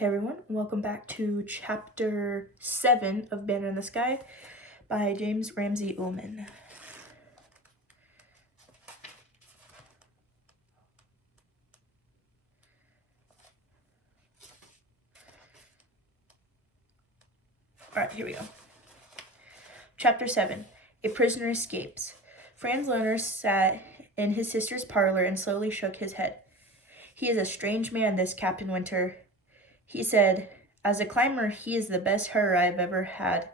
Hey everyone, welcome back to chapter 7 of Banner in the Sky by James Ramsey Ullman. Alright, here we go. Chapter 7. A Prisoner Escapes. Franz Lohner sat in his sister's parlor and slowly shook his head. He is a strange man, this Captain Winter, he said. As a climber, he is the best hunter I've ever had.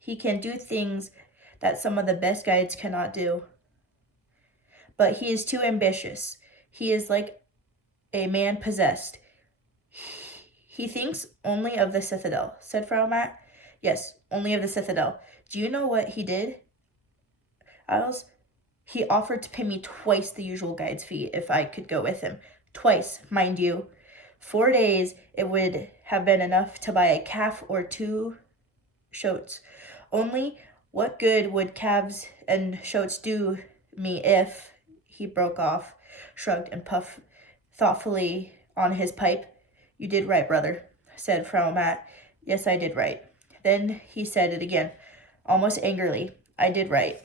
He can do things that some of the best guides cannot do. But he is too ambitious. He is like a man possessed. He thinks only of the Citadel, said Frau Matt. Yes, only of the Citadel. Do you know what he did? Isles? He offered to pay me twice the usual guide's fee if I could go with him. Twice, mind you. 4 days, it would have been enough to buy a calf or 2 shoats. Only, what good would calves and shoats do me if... He broke off, shrugged, and puffed thoughtfully on his pipe. You did right, brother, said Frau Matt. Yes, I did right. Then he said it again, almost angrily. I did right,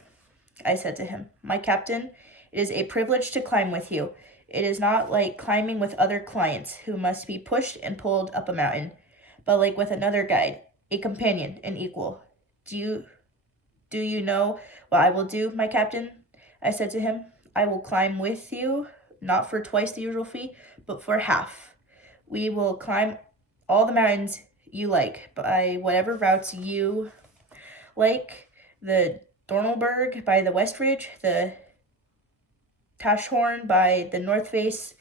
I said to him. My captain, it is a privilege to climb with you. It is not like climbing with other clients who must be pushed and pulled up a mountain, but like with another guide, a companion, an equal. Do you know what I will do, my captain? I said to him. I will climb with you, not for twice the usual fee, but for half. We will climb all the mountains you like, by whatever routes you like, the Dornelberg by the West Ridge, the Taschhorn by the North Face,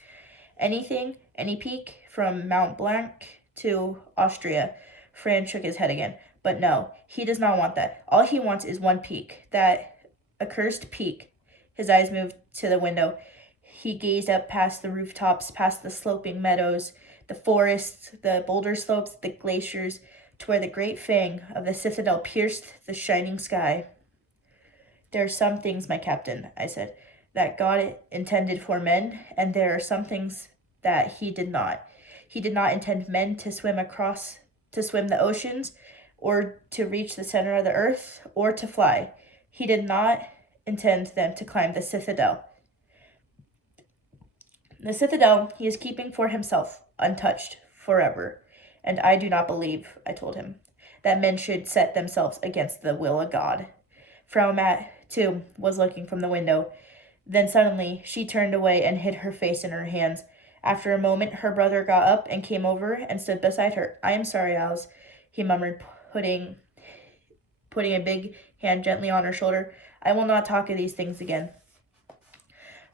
anything, any peak, from Mount Blanc to Austria. Franz shook his head again. But no, he does not want that. All he wants is one peak, that accursed peak. His eyes moved to the window. He gazed up past the rooftops, past the sloping meadows, the forests, the boulder slopes, the glaciers, to where the great fang of the Citadel pierced the shining sky. There are some things, my captain, I said, that God intended for men, and there are some things that he did not. He did not intend men to swim the oceans, or to reach the center of the earth, or to fly. He did not intend them to climb the Citadel. The Citadel he is keeping for himself, untouched, forever. And I do not believe, I told him, that men should set themselves against the will of God. Frau Matt, too, was looking from the window. Then suddenly she turned away and hid her face in her hands. After a moment, her brother got up and came over and stood beside her. I am sorry, Alice, he murmured, putting a big hand gently on her shoulder. I will not talk of these things again.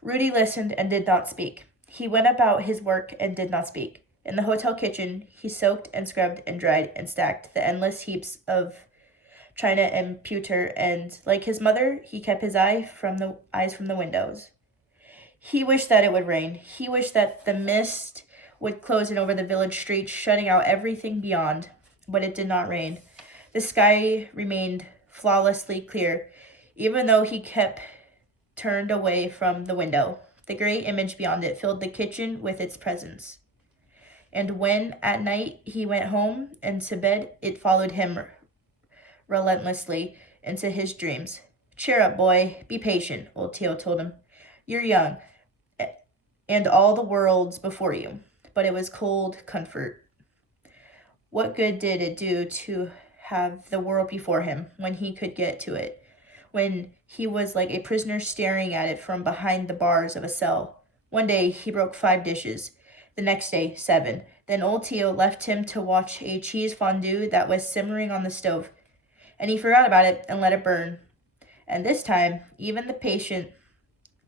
Rudy listened and did not speak. He went about his work and did not speak. In the hotel kitchen, he soaked and scrubbed and dried and stacked the endless heaps of china and pewter, and, like his mother, he kept his eyes from the windows. He wished that it would rain. He wished that the mist would close in over the village streets, shutting out everything beyond. But it did not rain. The sky remained flawlessly clear, even though he kept turned away from the window. The great image beyond it filled the kitchen with its presence. And when, at night, he went home and to bed, it followed him relentlessly into his dreams. Cheer up, boy. Be patient, old Theo told him. You're young, and all the world's before you. But it was cold comfort. What good did it do to have the world before him when he could get to it? When he was like a prisoner staring at it from behind the bars of a cell. One day he broke 5 dishes. The next day, 7. Then old Theo left him to watch a cheese fondue that was simmering on the stove. And he forgot about it and let it burn. And this time, even the patient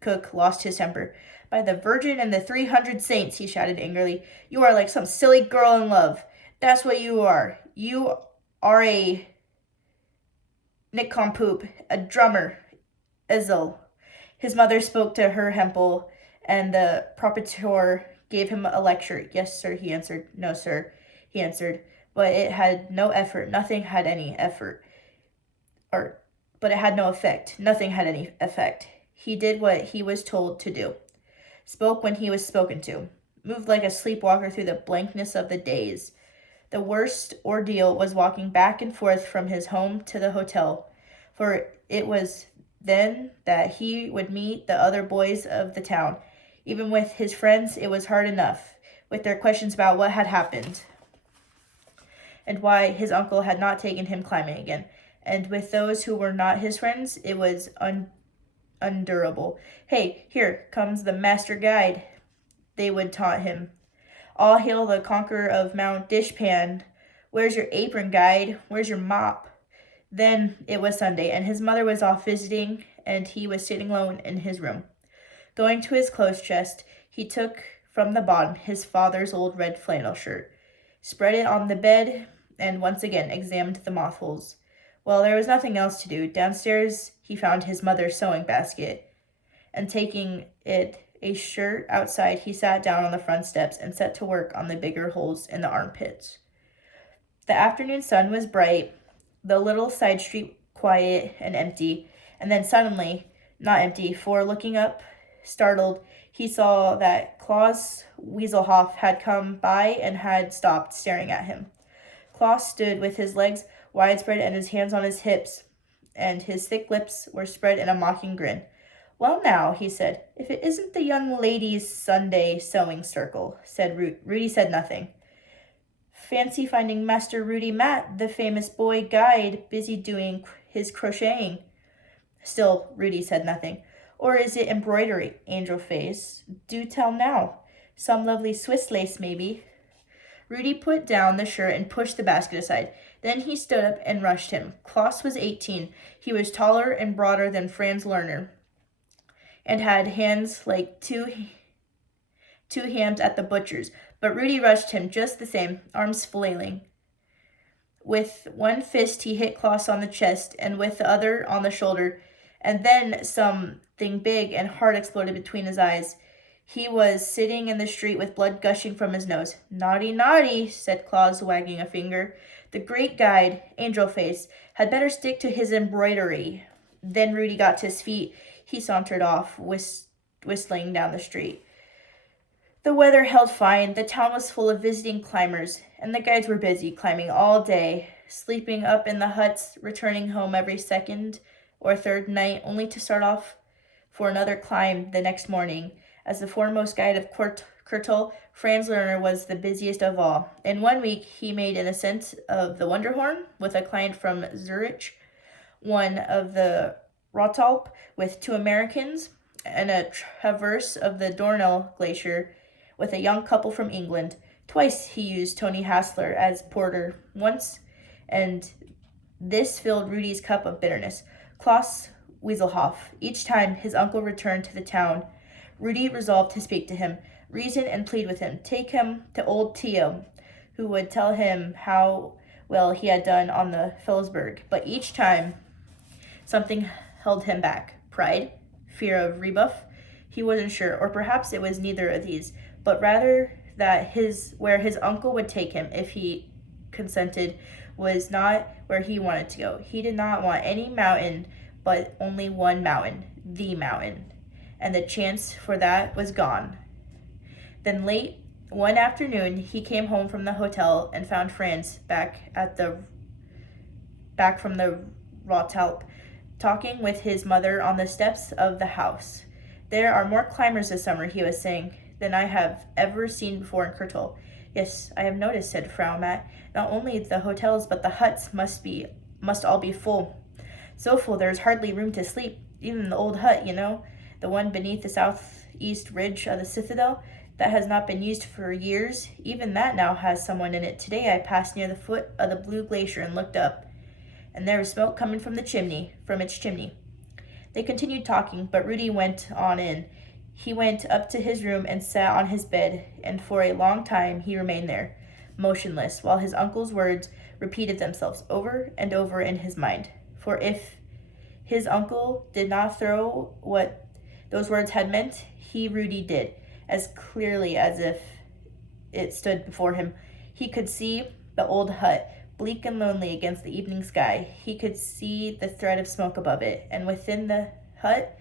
cook lost his temper. By the Virgin and the 300 saints, he shouted angrily. You are like some silly girl in love. That's what you are. You are a nincompoop, a drummer, Ezel. His mother spoke to Herr Hempel, and the proprietor gave him a lecture. Yes, sir, he answered. No, sir, he answered. But it had no effort. Nothing had any effort. But it had no effect. Nothing had any effect. He did what he was told to do. Spoke when he was spoken to. Moved like a sleepwalker through the blankness of the days. The worst ordeal was walking back and forth from his home to the hotel, for it was then that he would meet the other boys of the town. Even with his friends, it was hard enough, with their questions about what had happened and why his uncle had not taken him climbing again. And with those who were not his friends, it was unendurable. Hey, here comes the master guide, they would taunt him. All hail the conqueror of Mount Dishpan. Where's your apron, guide? Where's your mop? Then it was Sunday, and his mother was off visiting, and he was sitting alone in his room. Going to his clothes chest, he took from the bottom his father's old red flannel shirt, spread it on the bed, and once again examined the mothholes. Well, there was nothing else to do. Downstairs he found his mother's sewing basket, and taking it a shirt outside, he sat down on the front steps and set to work on the bigger holes in the armpits. The afternoon sun was bright, the little side street quiet and empty, and then suddenly, not empty, for looking up, startled, he saw that Klaus Wieselhoff had come by and had stopped staring at him. Klaus stood with his legs widespread and his hands on his hips, and his thick lips were spread in a mocking grin. Well now, he said, if it isn't the young ladies' Sunday sewing circle, said Rudy said nothing. Fancy finding Master Rudy Matt, the famous boy guide, busy doing his crocheting. Still, Rudy said nothing. Or is it embroidery, Angel Face? Do tell now. Some lovely Swiss lace, maybe. Rudy put down the shirt and pushed the basket aside. Then he stood up and rushed him. Klaus was 18. He was taller and broader than Franz Lerner, and had hands like two hams at the butcher's. But Rudy rushed him just the same, arms flailing. With one fist he hit Klaus on the chest, and with the other on the shoulder, and then something big and hard exploded between his eyes. He was sitting in the street with blood gushing from his nose. Naughty, naughty, said Klaus, wagging a finger. The great guide, Angel Face, had better stick to his embroidery. Then Rudy got to his feet. He sauntered off, whistling down the street. The weather held fine. The town was full of visiting climbers, and the guides were busy climbing all day, sleeping up in the huts, returning home every second or third night, only to start off for another climb the next morning. As the foremost guide of Kurtul, Franz Lerner was the busiest of all. In 1 week, he made an ascent of the Wunderhorn with a client from Zurich, one of the Rottalp with 2 Americans, and a traverse of the Dornell Glacier with a young couple from England. Twice he used Tony Hassler as porter, once, and this filled Rudy's cup of bitterness. Klaus Wieselhoff. Each time his uncle returned to the town, Rudy resolved to speak to him, reason and plead with him, take him to old Theo, who would tell him how well he had done on the Felsberg. But each time something held him back. Pride, fear of rebuff, he wasn't sure, or perhaps it was neither of these, but rather that where his uncle would take him if he consented was not where he wanted to go. He did not want any mountain, but only one mountain, the mountain, and the chance for that was gone. Then late one afternoon, he came home from the hotel and found Franz back from the Rottalp, talking with his mother on the steps of the house. There are more climbers this summer, he was saying, than I have ever seen before in Kurtul. Yes, I have noticed, said Frau Matt. Not only the hotels, but the huts must all be full. So full there is hardly room to sleep. Even the old hut, the one beneath the southeast ridge of the citadel, that has not been used for years, even that now has someone in it. Today I passed near the foot of the Blue Glacier and looked up, and there was smoke coming from its chimney. They continued talking, but Rudy went on in. He went up to his room and sat on his bed, and for a long time he remained there, motionless, while his uncle's words repeated themselves over and over in his mind. For if his uncle did not throw what those words had meant, he, Rudy, did, as clearly as if it stood before him. He could see the old hut, bleak and lonely against the evening sky. He could see the thread of smoke above it, and within the hut,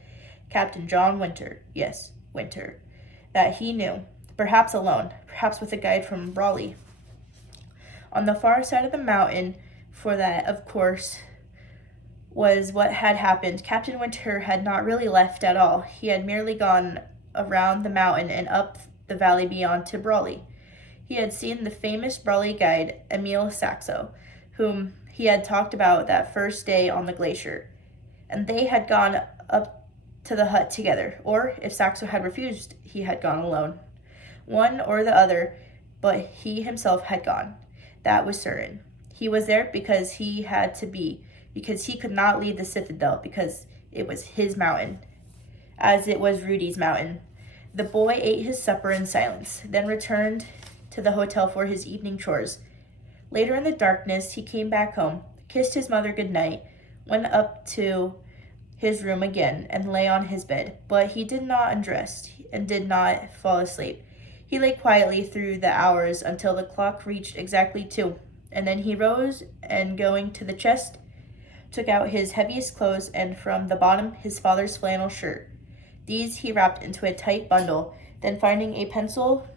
Captain John Winter. Yes, Winter. That he knew, perhaps alone, perhaps with a guide from Brawley. On the far side of the mountain, for that, of course, was what had happened. Captain Winter had not really left at all. He had merely gone around the mountain and up the valley beyond to Brawley. He had seen the famous Brawley guide, Emil Saxo, whom he had talked about that first day on the glacier, and they had gone up to the hut together, or if Saxo had refused, he had gone alone. One or the other, but he himself had gone. That was certain. He was there because he had to be, because he could not leave the citadel, because it was his mountain, as it was Rudy's mountain. The boy ate his supper in silence, then returned to the hotel for his evening chores. Later in the darkness, he came back home, kissed his mother good night, went up to his room again, and lay on his bed. But he did not undress and did not fall asleep. He lay quietly through the hours until the clock reached exactly 2, and then he rose and, going to the chest, took out his heaviest clothes and from the bottom his father's flannel shirt. These he wrapped into a tight bundle. Then, finding a pencil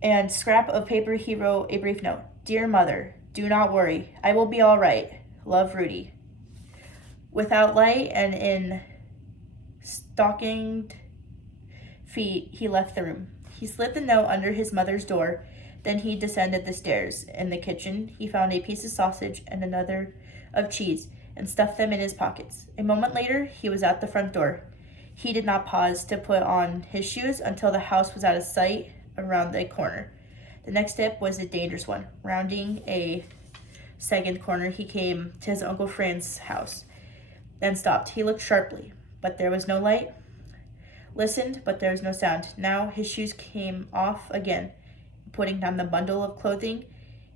and scrap of paper, he wrote a brief note. Dear Mother, do not worry. I will be all right. Love, Rudy. Without light and in stockinged feet, he left the room. He slid the note under his mother's door. Then he descended the stairs. In the kitchen, he found a piece of sausage and another of cheese and stuffed them in his pockets. A moment later, he was at the front door. He did not pause to put on his shoes until the house was out of sight around the corner. The next step was a dangerous one. Rounding a second corner, he came to his Uncle Fran's house, then stopped. He looked sharply, but there was no light. Listened, but there was no sound. Now his shoes came off again. Putting down the bundle of clothing,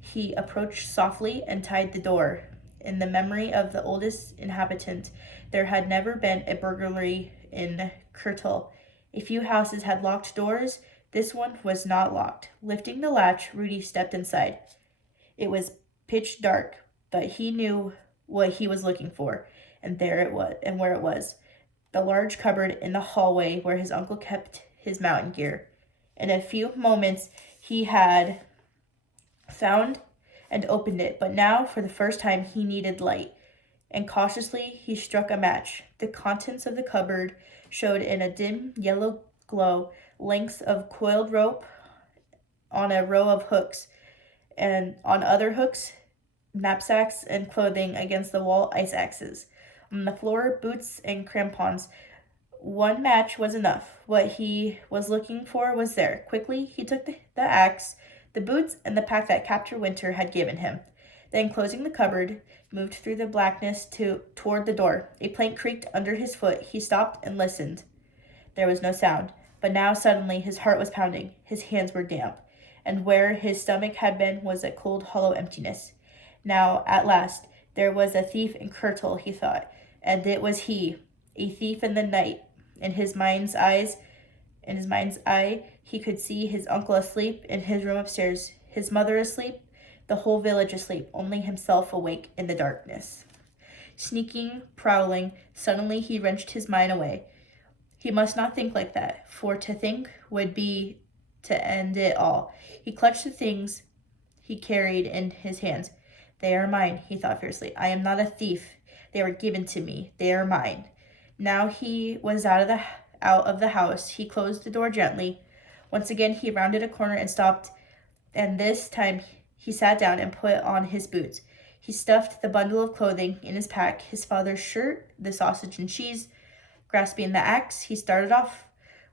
he approached softly and tied the door. In the memory of the oldest inhabitant, there had never been a burglary in Kirtle. A few houses had locked doors. This one was not locked. Lifting the latch, Rudy stepped inside. It was pitch dark, but he knew what he was looking for, and there it was, and where it was. The large cupboard in the hallway where his uncle kept his mountain gear. In a few moments, he had found and opened it, but now, for the first time, he needed light, and cautiously he struck a match. The contents of the cupboard showed in a dim yellow glow lengths of coiled rope on a row of hooks, and on other hooks, knapsacks and clothing against the wall, ice axes. On the floor, boots and crampons. One match was enough. What he was looking for was there. Quickly, he took the axe, the boots, and the pack that Captain Winter had given him. Then, closing the cupboard, moved through the blackness toward the door. A plank creaked under his foot. He stopped and listened. There was no sound. But now, suddenly, his heart was pounding. His hands were damp, and where his stomach had been was a cold, hollow emptiness. Now, at last, there was a thief in Kirtle, he thought, and it was he, a thief in the night. In his mind's eye, he could see his uncle asleep in his room upstairs, his mother asleep, the whole village asleep, only himself awake in the darkness. Sneaking, prowling, suddenly he wrenched his mind away. He must not think like that, for to think would be to end it all. He clutched the things he carried in his hands. They are mine, he thought fiercely. I am not a thief. They were given to me. They are mine. Now he was out of the house. He closed the door gently. Once again he rounded a corner and stopped, and this time he sat down and put on his boots. He stuffed the bundle of clothing in his pack, his father's shirt, the sausage and cheese. Grasping the axe, he started off.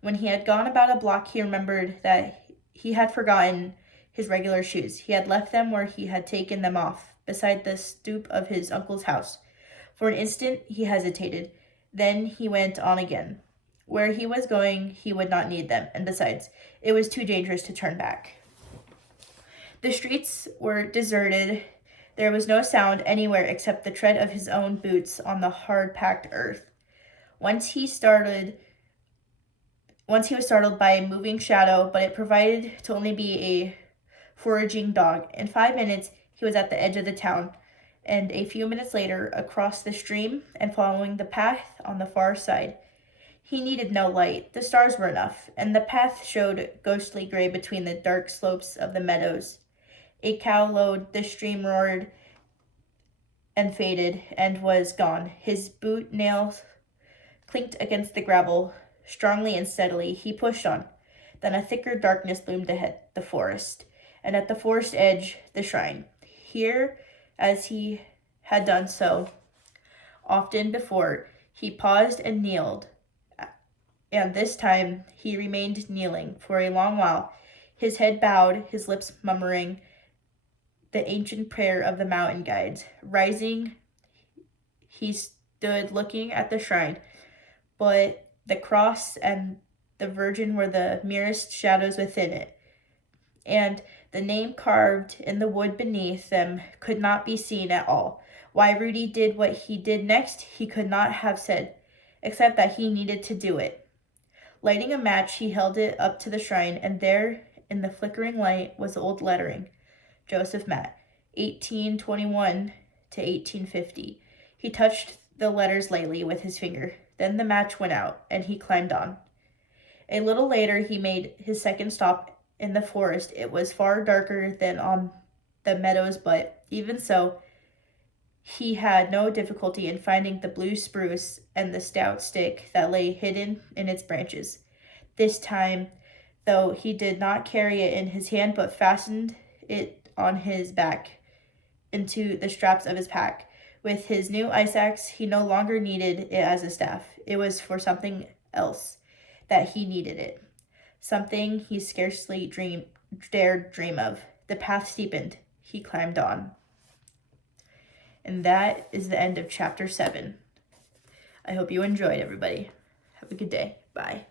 When he had gone about a block, he remembered that he had forgotten his regular shoes. He had left them where he had taken them off, beside the stoop of his uncle's house. For an instant he hesitated. Then he went on again. Where he was going, he would not need them, and besides, it was too dangerous to turn back. The streets were deserted. There was no sound anywhere except the tread of his own boots on the hard-packed earth. Once he was startled by a moving shadow, but it provided to only be a foraging dog. In 5 minutes, he was at the edge of the town, and a few minutes later, across the stream and following the path on the far side. He needed no light. The stars were enough, and the path showed ghostly gray between the dark slopes of the meadows. A cow lowed, the stream roared and faded, and was gone. His boot nails clinked against the gravel. Strongly and steadily he pushed on. Then a thicker darkness loomed ahead, the forest, and at the forest edge, the shrine. Here, as he had done so often before, he paused and kneeled, and this time he remained kneeling for a long while, his head bowed, his lips murmuring the ancient prayer of the mountain guides. Rising, he stood looking at the shrine, but the cross and the Virgin were the merest shadows within it, and the name carved in the wood beneath them could not be seen at all. Why Rudy did what he did next, he could not have said, except that he needed to do it. Lighting a match, he held it up to the shrine, and there, in the flickering light, was old lettering, Joseph Matt, 1821 to 1850. He touched the letters lightly with his finger. Then the match went out, and he climbed on. A little later, he made his second stop in the forest. It was far darker than on the meadows, but even so, he had no difficulty in finding the blue spruce and the stout stick that lay hidden in its branches. This time, though, he did not carry it in his hand, but fastened it on his back into the straps of his pack. With his new ice axe, he no longer needed it as a staff. It was for something else that he needed it, something he scarcely dared dream of. The path steepened. He climbed on. And that is the end of chapter 7. I hope you enjoyed, everybody. Have a good day. Bye.